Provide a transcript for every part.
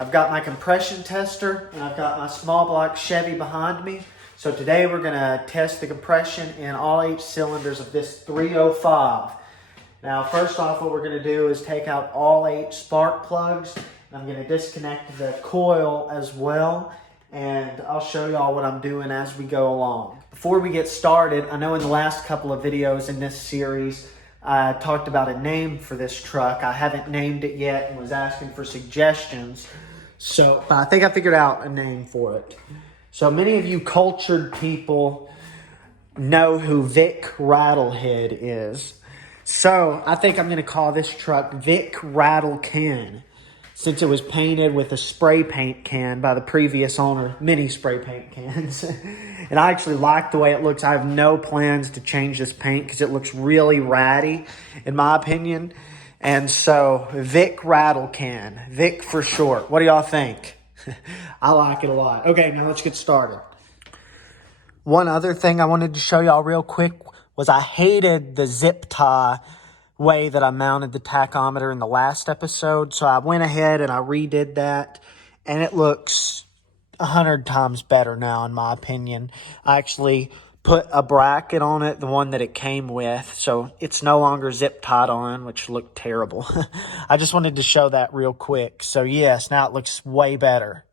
I've got my compression tester and I've got my small block Chevy behind me. So today we're gonna test the compression in all 8 cylinders of this 305. Now first off, what we're gonna do is take out all 8 spark plugs. I'm gonna disconnect the coil as well, and I'll show y'all what I'm doing as we go along. Before we get started, I know in the last couple of videos in this series, I talked about a name for this truck. I haven't named it yet and was asking for suggestions. So I think I figured out a name for it. So many of you cultured people know who Vic Rattlehead is. So I think I'm going to call this truck Vic Rattle Can, since it was painted with a spray paint can by the previous owner, many spray paint cans. And I actually like the way it looks. I have no plans to change this paint because it looks really ratty, in my opinion. And so, Vic Rattle Can. Vic for short. What do y'all think? I like it a lot. Okay, now let's get started. One other thing I wanted to show y'all real quick was I hated the zip tie way that I mounted the tachometer in the last episode. So I went ahead and I redid that, and it looks 100 times better now, in my opinion. I actually put a bracket on it, the one that it came with, so it's no longer zip tied on, which looked terrible. I just wanted to show that real quick. So yes, now it looks way better.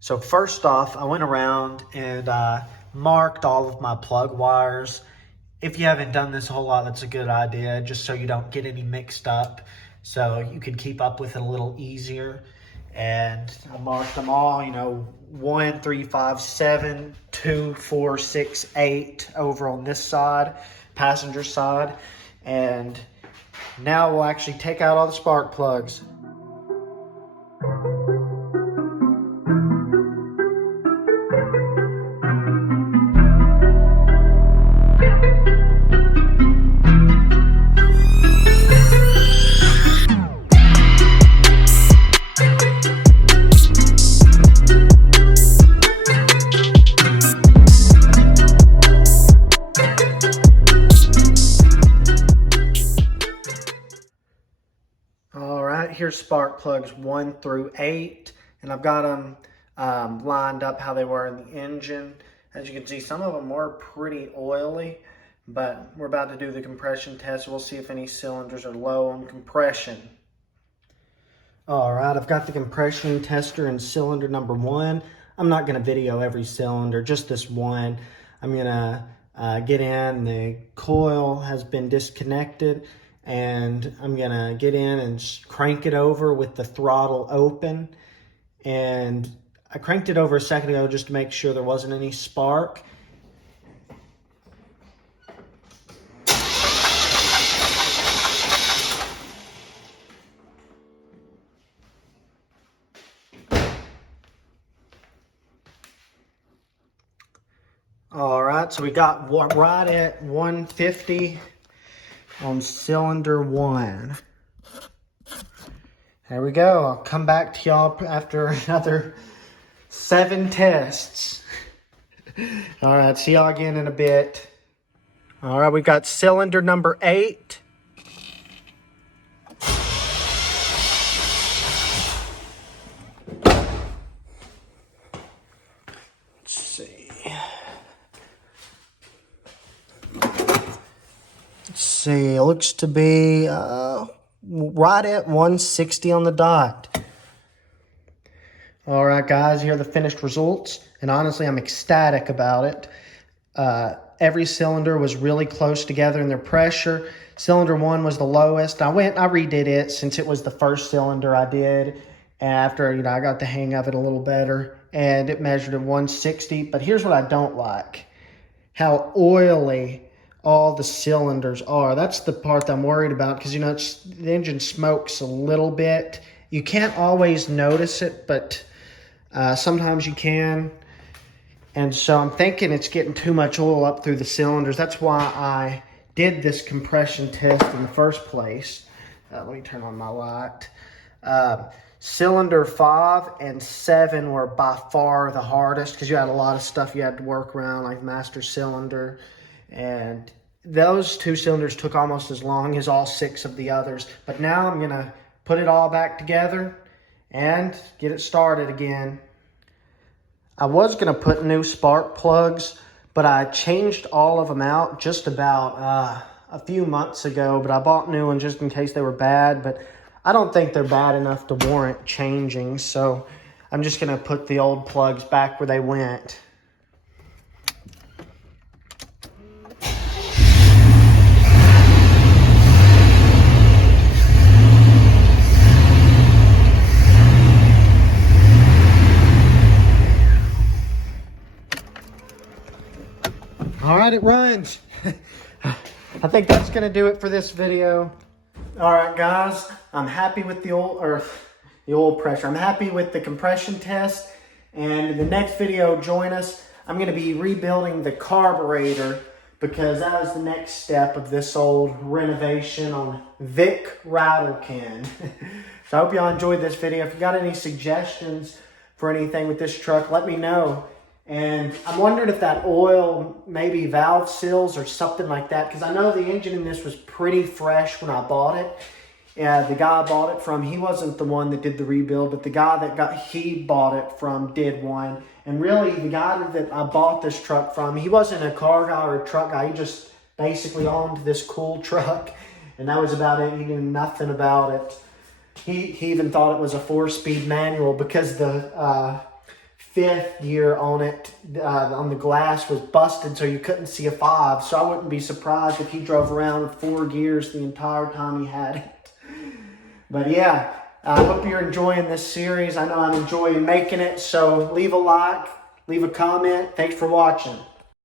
So first off, I went around and marked all of my plug wires. If you haven't done this a whole lot, that's a good idea, just so you don't get any mixed up, so you can keep up with it a little easier. And I marked them all, 1, 3, 5, 7, 2, 4, 6, 8 over on this side, passenger side. And now we'll actually take out all the spark plugs. Here's spark plugs 1 through 8, and I've got them lined up how they were in the engine. As you can see, some of them were pretty oily, but we're about to do the compression test. We'll see if any cylinders are low on compression. All right, I've got the compression tester in cylinder number 1. I'm not going to video every cylinder, just this one. I'm going to get in. The coil has been disconnected, and I'm gonna get in and crank it over with the throttle open. And I cranked it over a second ago just to make sure there wasn't any spark. All right, so we got right at 150 on cylinder 1. There we go. I'll come back to y'all after another 7 tests. All right, see y'all again in a bit. All right, we've got cylinder number 8. Let's see. It looks to be right at 160 on the dot. All right, guys, here are the finished results, and honestly, I'm ecstatic about it. Every cylinder was really close together in their pressure. Cylinder 1 was the lowest. I redid it since it was the first cylinder I did. After, I got the hang of it a little better, and it measured at 160. But here's what I don't like: how oily all the cylinders are. That's the part that I'm worried about, because the engine smokes a little bit. You can't always notice it, but sometimes you can. And so I'm thinking it's getting too much oil up through the cylinders. That's why I did this compression test in the first place. Let me turn on my light. Cylinder 5 and 7 were by far the hardest, because you had a lot of stuff you had to work around, like master cylinder. And those 2 cylinders took almost as long as all 6 of the others. But now I'm going to put it all back together and get it started again. I was going to put new spark plugs, but I changed all of them out just about a few months ago, but I bought new ones just in case they were bad, but I don't think they're bad enough to warrant changing, so I'm just going to put the old plugs back where they went. All right, it runs. I think that's going to do it for this video. All right, guys, I'm happy with the oil pressure. I'm happy with the compression test. And in the next video, join us. I'm going to be rebuilding the carburetor because that was the next step of this old renovation on Vic Rattlekin. So I hope y'all enjoyed this video. If you got any suggestions for anything with this truck, let me know. And I'm wondering if that oil, maybe valve seals or something like that, because I know the engine in this was pretty fresh when I bought it. Yeah, the guy I bought it from, he wasn't the one that did the rebuild, but the guy that he bought it from did one. And really, the guy that I bought this truck from, he wasn't a car guy or a truck guy. He just basically owned this cool truck, and that was about it. He knew nothing about it. He even thought it was a 4-speed manual because the fifth gear on it, on the glass, was busted, so you couldn't see a 5. So I wouldn't be surprised if he drove around with 4 gears the entire time he had it. But yeah, I hope you're enjoying this series. I know I'm enjoying making it, so leave a like, leave a comment. Thanks for watching.